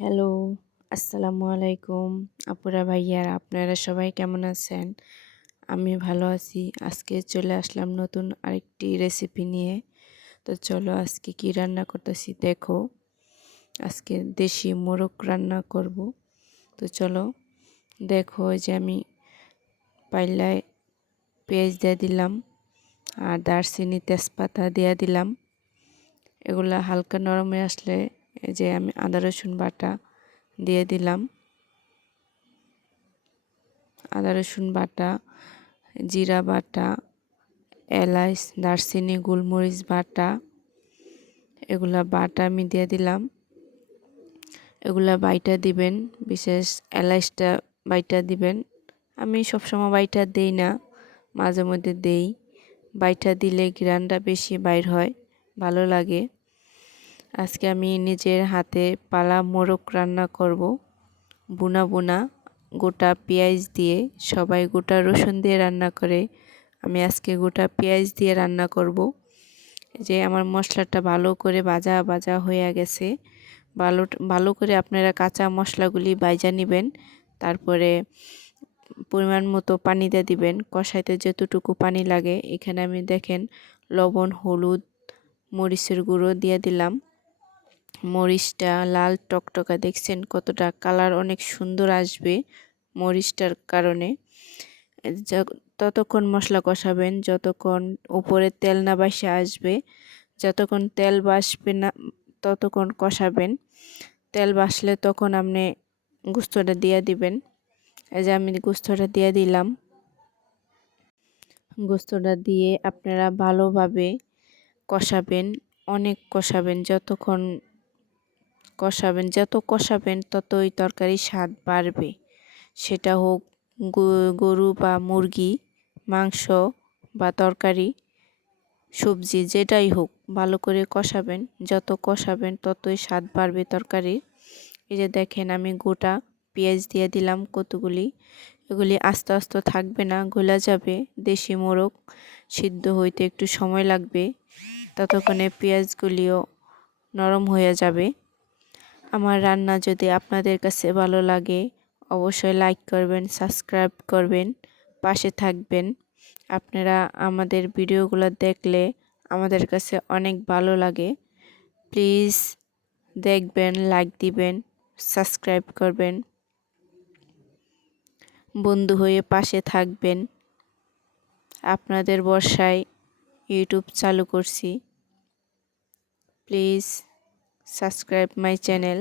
Hello, আসসালামু আলাইকুম। আপুরা ভাইয়ার, আপনারা সবাই কেমন আছেন? আমি ভালো আছি। আজকে চলে আসলাম নতুন আরেকটি রেসিপি নিয়ে। তো চলো আজকে কি রান্না করতেছি দেখো। আজকে দেশি মোরগ রান্না করব। তো চলো, দেখো যে আমি পাইলায় পেঁয়াজ দিয়ে দিলাম আর দারচিনি তেজপাতা দিয়ে দিলাম। এগুলা হালকা নরমে হয়ে আসলে যে আমি আদা, রসুন বাটা দিয়ে দিলাম। আদা, রসুন বাটা, জিরা বাটা এলাচ দারচিনি, গোলমরিচ বাটা, এগুলা বাটা আমি দিয়ে দিলাম। এগুলা বাইটা দিবেন, বিশেষ এলাচটা বাইটা দিবেন। আমি সবসময় বাইটা দেই না, মাঝে মধ্যে দেই। বাইটা দিলে গ্রানটা বেশি বাইর হয়, ভালো লাগে। আজকে আমি নিজের হাতে পালা মোরগ রান্না করব। বুনা বুনা, গোটা পেঁয়াজ দিয়ে সবাই গোটা রসুন দিয়ে রান্না করে। আমি আজকে গোটা পেঁয়াজ দিয়ে রান্না করব। যে আমার মশলাটা ভালো করে ভাজা ভাজা হয়ে গেছে। ভালো ভালো করে আপনারা কাঁচা মশলাগুলি বাইজা নেবেন। তারপরে পরিমাণ মতো পানি দিয়ে দিবেন। কষাইতে যতটুকু পানি লাগে। এখানে আমি দেখেন লবণ, হলুদ, মরিচের গুঁড়ো দিয়ে দিলাম। মরিচটা লাল টকটকা, দেখছেন কতটা কালার অনেক সুন্দর আসবে মরিচটার কারণে। ততক্ষণ মশলা কষাবেন, যতক্ষণ উপরে তেল না বাসে আসবে, যতক্ষণ তেল বাসবে না, ততক্ষণ কষাবেন। তেল বাসলে তখন আপনি গুস্তটা দিয়ে দিবেন। এই যে আমি গুস্তটা দিয়ে দিলাম। গোস্তটা দিয়ে আপনারা ভালোভাবে কষাবেন, অনেক কষাবেন, যতক্ষণ কষাবেন, যত কষাবেন ততই তরকারি স্বাদ বাড়বে। সেটা হোক গরু বা মুরগি, মাংস বা তরকারি, সবজি, যেটাই হোক, ভালো করে কষাবেন। যত কষাবেন ততই স্বাদ বাড়বে তরকারির। এই যে দেখেন আমি গোটা পেঁয়াজ দিয়ে দিলাম কতগুলি। এগুলি আস্তে আস্তে থাকবে না, গোলা যাবে। দেশি মোরগ সিদ্ধ হইতে একটু সময় লাগবে। ততক্ষণে পেঁয়াজগুলিও নরম হয়ে যাবে। আমার রান্না যদি আপনাদের কাছে ভালো লাগে, অবশ্যই লাইক করবেন সাবস্ক্রাইব করবেন, পাশে থাকবেন। আপনারা আমাদের ভিডিওগুলো দেখলে আমাদের কাছে অনেক ভালো লাগে। প্লিজ দেখবেন লাইক দিবেন সাবস্ক্রাইব করবেন। বন্ধু হয়ে পাশে থাকবেন। আপনাদের বর্ষায় ইউটিউব চালু করছি। Please subscribe my channel.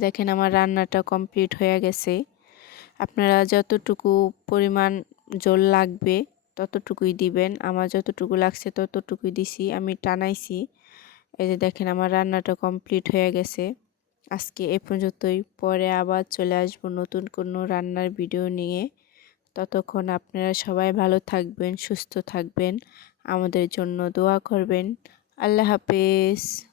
দেখেন আমার রান্নাটা কমপ্লিট হয়ে গেছে। আপনারা যতটুকু পরিমাণ জল লাগবে ততটুকুই দিবেন। আমার যতটুকু লাগছে ততটুকুই দিছি, আমি টানাইছি। এই যে দেখেন আমার রান্নাটা কমপ্লিট হয়ে গেছে। আজকে এ পর্যন্তই। পরে আবার চলে আসব নতুন কোনো রান্নার ভিডিও নিয়ে। ততক্ষণ আপনারা সবাই ভালো থাকবেন, সুস্থ থাকবেন। আমাদের জন্য দোয়া করবেন। আল্লাহ হাফেজ।